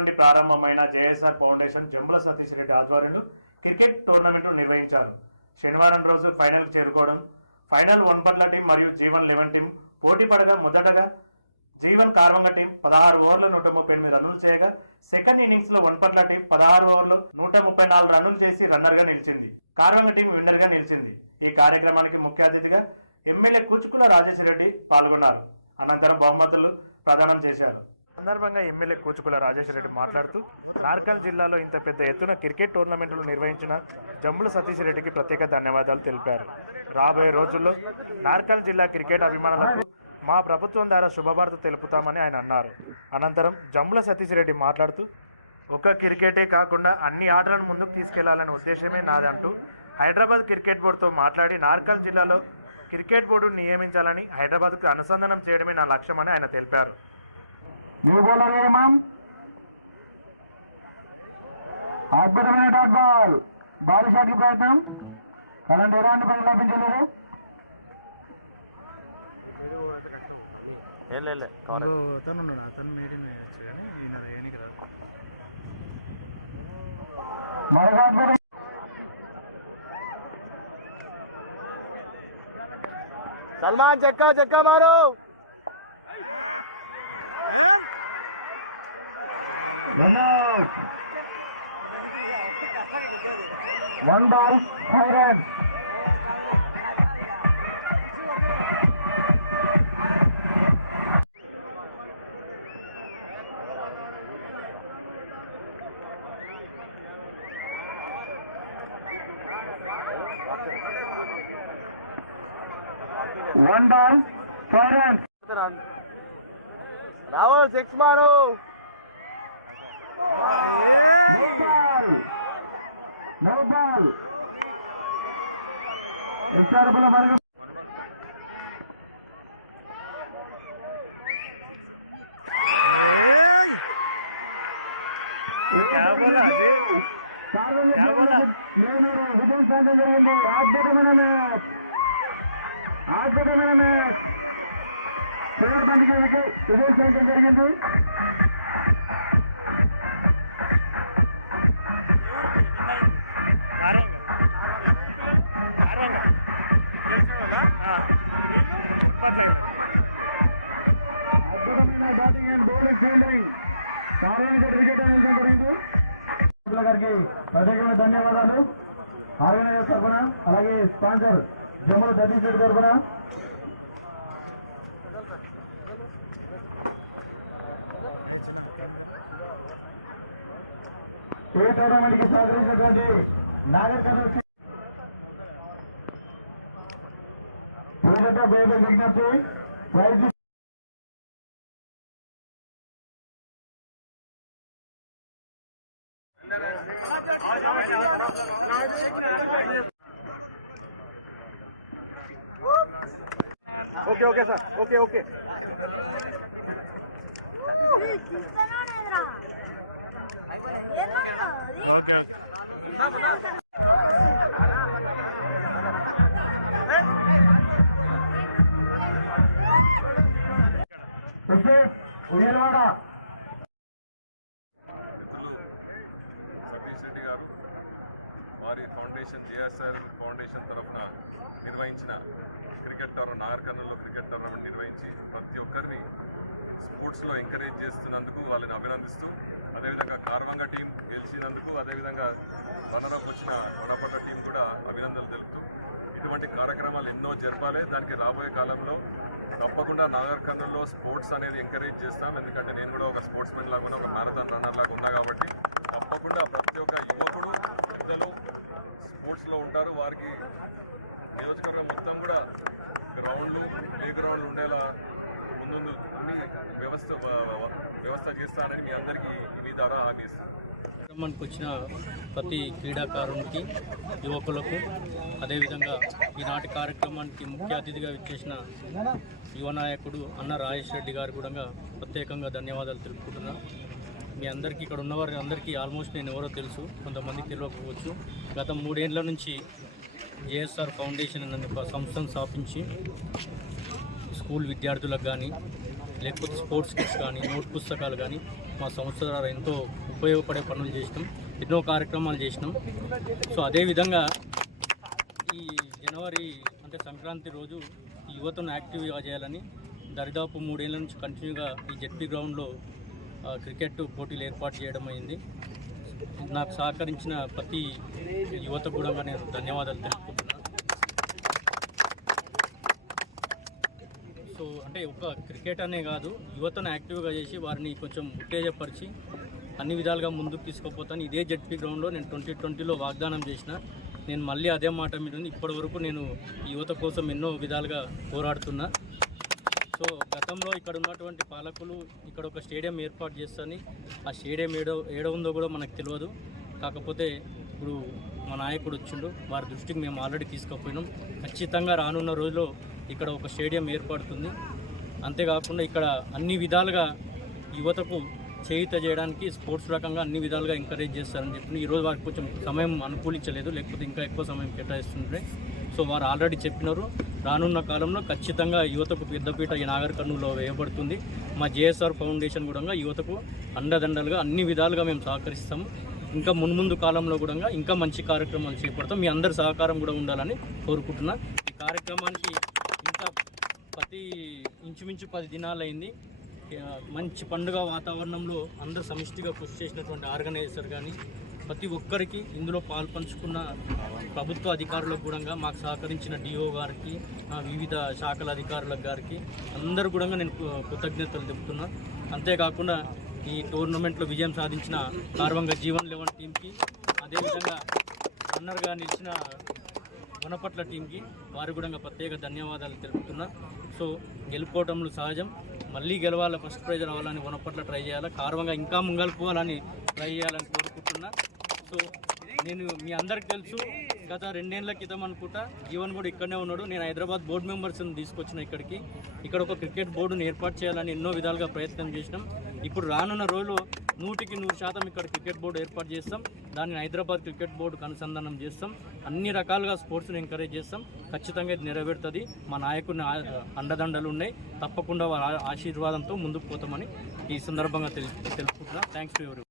నుండి ప్రారంభమైన JSR foundation Jambula Satish Reddy ఆధ్వర్యంలో క్రికెట్ టోర్నమెంట్ నిర్వహించారు. శనివారం రోజు ఫైనల్ చేరుకోవడం ఫైనల్ వన్పట్ల టీం మరియు జీవన్ లెవెన్ టీం పోటీ పడగా మొదటగా జీవన్ కార్మంగ టీం పదహారు ఓవర్లు నూట ముప్పై ఎనిమిది రన్నులు చేయగా సెకండ్ ఇన్నింగ్స్లో వన్పట్ల టీం పదహారు ఓవర్లు నూట ముప్పై నాలుగు రన్నులు చేసి రన్నర్గా నిలిచింది. కార్మంగ టీం విన్నర్గా నిలిచింది. ఈ కార్యక్రమానికి ముఖ్య అతిథిగా ఎమ్మెల్యే కూచుకుల రాజేశ్వర రెడ్డి పాల్గొన్నారు. అనంతరం బహుమతులు ప్రదానం చేశారు. సందర్భంగా ఎమ్మెల్యే కూచుకుల రాజేశ్వర రెడ్డి మాట్లాడుతూ నార్కల్ జిల్లాలో ఇంత పెద్ద ఎత్తున క్రికెట్ టోర్నమెంట్లు నిర్వహించిన జమ్ముల సతీష్ రెడ్డికి ప్రత్యేక ధన్యవాదాలు తెలిపారు. రాబోయే రోజుల్లో నార్కల్ జిల్లా క్రికెట్ అభిమానులకు మా ప్రభుత్వం ద్వారా శుభవార్త తెలుపుతామని ఆయన అన్నారు. అనంతరం జమ్ముల సతీష్ రెడ్డి మాట్లాడుతూ ఒక క్రికెటే కాకుండా అన్ని ఆటలను ముందుకు తీసుకెళ్ళాలనే ఉద్దేశమే నాదంటూ హైదరాబాద్ క్రికెట్ బోర్డుతో మాట్లాడి నార్కల్ జిల్లాలో క్రికెట్ బోర్డును నియమించాలని హైదరాబాద్కు అనుసంధానం చేయడమే నా లక్ష్యమని ఆయన తెలిపారు. న్యూ బౌలర్ ఇమాం అద్భుతమైన డాట్ బాల్. బాల్ షాట్కి ప్రయత్నం. అలాంటి ఎలాంటి పని లభించలేదు లే కవర్ అతను ఉన్నాడు మారు run out one ball five runs one ball five runs Rahul six మారు అద్భుతమైన మ్యాచ్ అద్భుతమైన మ్యాచ్ చివరి బండికి విజయం సాధించడం జరిగింది గారికి ప్రత్యేకమైన ధన్యవాదాలు. ఆర్గనైజర్ తరఫున అలాగే స్పాన్సర్ జమ్మల సతీష్ రెడ్డి తరఫున ఏ టోర్నమెంట్కి సహకరించినటువంటి నాగరికత కర్నూలు మొదట విజ్ఞప్తి prize okay okay sir okay okay తీస్తున్నానేదిరా ఏమన్నా అది ఓకే ఉయ్యలవాడ వారి ఫౌండేషన్ జిఎస్ఆర్ ఫౌండేషన్ తరఫున నిర్వహించిన క్రికెట్ టోర్నమెంట్ నాగర్ క్రికెట్ టోర్నమెంట్ నిర్వహించి ప్రతి ఒక్కరిని స్పోర్ట్స్లో ఎంకరేజ్ చేస్తున్నందుకు వాళ్ళని అభినందిస్తూ అదేవిధంగా కార్వంగ టీం గెలిచినందుకు అదేవిధంగా రన్నరప్ వచ్చిన కొనపట్ల టీం కూడా అభినందనలు తెలుపుతూ ఇటువంటి కార్యక్రమాలు ఎన్నో జరపాలి. దానికి రాబోయే కాలంలో తప్పకుండా నాగర్ స్పోర్ట్స్ అనేది ఎంకరేజ్ చేస్తాం. ఎందుకంటే నేను కూడా ఒక స్పోర్ట్స్ మెన్ లాగా ఒక మ్యారథాన్ రన్నర్ లాగా ఉన్నా కాబట్టి తప్పకుండా ప్రతి ఒక్క యువ స్పోర్ట్స్లో ఉంటారు. వారికి నియోజకవర్గం మొత్తం కూడా గ్రౌండ్లు ప్లే గ్రౌండ్లు ఉండేలా ముందు అన్ని వ్యవస్థ వ్యవస్థ చేస్తానని మీ అందరికీ మీ ద్వారా హామీ వచ్చిన ప్రతి క్రీడాకారునికి యువకులకు అదేవిధంగా ఈనాటి కార్యక్రమానికి ముఖ్య అతిథిగా విచ్చేసిన యువ నాయకుడు అన్న రాజేష్ రెడ్డి గారు కూడా ప్రత్యేకంగా ధన్యవాదాలు తెలుపుకుంటున్నాను మీ అందరికీ ఇక్కడ ఉన్నవారి అందరికీ ఆల్మోస్ట్ నేను ఎవరో తెలుసు కొంతమందికి తెలియకపోవచ్చు. గత మూడేళ్ళ నుంచి జేఎస్ఆర్ ఫౌండేషన్ అనే ఒక సంస్థను స్థాపించి స్కూల్ విద్యార్థులకు కానీ లేకపోతే స్పోర్ట్స్ కిట్స్ కానీ నోట్ పుస్తకాలు కానీ మా సంస్థ ద్వారా ఎంతో ఉపయోగపడే పనులు చేసినాం ఎన్నో కార్యక్రమాలు చేసినాం. సో అదేవిధంగా ఈ జనవరి అంటే సంక్రాంతి రోజు ఈ యువతను యాక్టివ్గా చేయాలని దరిదాపు మూడేళ్ళ నుంచి కంటిన్యూగా ఈ జెడ్పీ గ్రౌండ్లో క్రికెట్ పోటీలు ఏర్పాటు చేయడం అయింది. నాకు సహకరించిన ప్రతి యువత కూడా నేను ధన్యవాదాలు తెలుపుకుంటున్నాను. సో అంటే ఒక క్రికెట్ అనే కాదు యువతను యాక్టివ్గా చేసి వారిని కొంచెం ఉత్తేజపరిచి అన్ని విధాలుగా ముందుకు తీసుకుపోతాను. ఇదే జడ్పీ గ్రౌండ్లో నేను ట్వంటీ ట్వంటీలో వాగ్దానం చేసిన. నేను మళ్ళీ అదే మాట మీద ఉంది ఇప్పటి వరకు నేను యువత కోసం ఎన్నో విధాలుగా పోరాడుతున్నా. సో గతంలో ఇక్కడ ఉన్నటువంటి పాలకులు ఇక్కడ ఒక స్టేడియం ఏర్పాటు చేస్తాని ఆ స్టేడియం ఏడో ఏడ ఉందో కూడా మనకు తెలియదు కాకపోతే ఇప్పుడు మా నాయకుడు వచ్చిండు వారి దృష్టికి మేము ఆల్రెడీ తీసుకుపోయినాం. ఖచ్చితంగా రానున్న రోజుల్లో ఇక్కడ ఒక స్టేడియం ఏర్పడుతుంది. అంతేకాకుండా ఇక్కడ అన్ని విధాలుగా యువతకు చేయుత చేయడానికి స్పోర్ట్స్ రకంగా అన్ని విధాలుగా ఎంకరేజ్ చేస్తారని చెప్పి ఈరోజు వారికి కొంచెం సమయం అనుకూలించలేదు లేకపోతే ఇంకా ఎక్కువ సమయం కేటాయిస్తుంటే సో వారు ఆల్రెడీ చెప్పినారు. రానున్న కాలంలో ఖచ్చితంగా యువతకు పెద్దపీట ఈ నాగర్ కర్నూలులో వేయబడుతుంది. మా జేఎస్ఆర్ ఫౌండేషన్ కూడా యువతకు అండదండలుగా అన్ని విధాలుగా మేము సహకరిస్తాము. ఇంకా మున్ముందు కాలంలో కూడా ఇంకా మంచి కార్యక్రమాలు చేపడతాం. మీ అందరి సహకారం కూడా ఉండాలని కోరుకుంటున్నా. ఈ కార్యక్రమానికి ఇంకా ప్రతి ఇంచుమించు పది దినాలైంది. మంచి పండుగ వాతావరణంలో అందరు సమిష్టిగా కృషి చేసినటువంటి ఆర్గనైజర్ కానీ ప్రతి ఒక్కరికి ఇందులో పాల్పంచుకున్న ప్రభుత్వ అధికారులకు కూడా మాకు సహకరించిన డిఓ గారికి వివిధ శాఖల అధికారుల గారికి అందరూ కూడా నేను కృతజ్ఞతలు చెప్తున్నా అంతేకాకుండా ఈ టోర్నమెంట్లో విజయం సాధించిన కార్వంగ జీవన్ లెవెన్ టీంకి అదేవిధంగా రన్నర్గా నిలిచిన వనపట్ల టీంకి వారు కూడా ప్రత్యేక ధన్యవాదాలు తెలుపుతున్నా. సో గెలుపుకోవటంలో సహజం. మళ్ళీ గెలవాలి ఫస్ట్ ప్రైజ్ రావాలని వనపట్ల ట్రై చేయాలి కారణంగా ఇంకా ముంగలిపోవాలని ట్రై చేయాలని కోరుకుంటున్నా. సో నేను మీ అందరికి తెలుసు గత రెండేళ్ళ క్రితం అనుకుంటా జీవన్ కూడా ఇక్కడనే ఉన్నాడు. నేను హైదరాబాద్ బోర్డు మెంబర్స్ని తీసుకొచ్చిన ఇక్కడికి. ఇక్కడ ఒక క్రికెట్ బోర్డును ఏర్పాటు చేయాలని ఎన్నో విధాలుగా ప్రయత్నం చేసినాం. ఇప్పుడు రానున్న రోజులు నూటికి నూరు శాతం ఇక్కడ క్రికెట్ బోర్డు ఏర్పాటు చేస్తాం. దాన్ని హైదరాబాద్ క్రికెట్ బోర్డుకు అనుసంధానం చేస్తాం. అన్ని రకాలుగా స్పోర్ట్స్ని ఎంకరేజ్ చేస్తాం. ఖచ్చితంగా ఇది నెరవేరుతుంది. మా నాయకుడిని అండదండలు ఉన్నాయి. తప్పకుండా వారి ఆశీర్వాదంతో ముందుకు పోతామని ఈ సందర్భంగా తెలు తెలుపుకుంటున్నా. థ్యాంక్స్ టు ఎవరు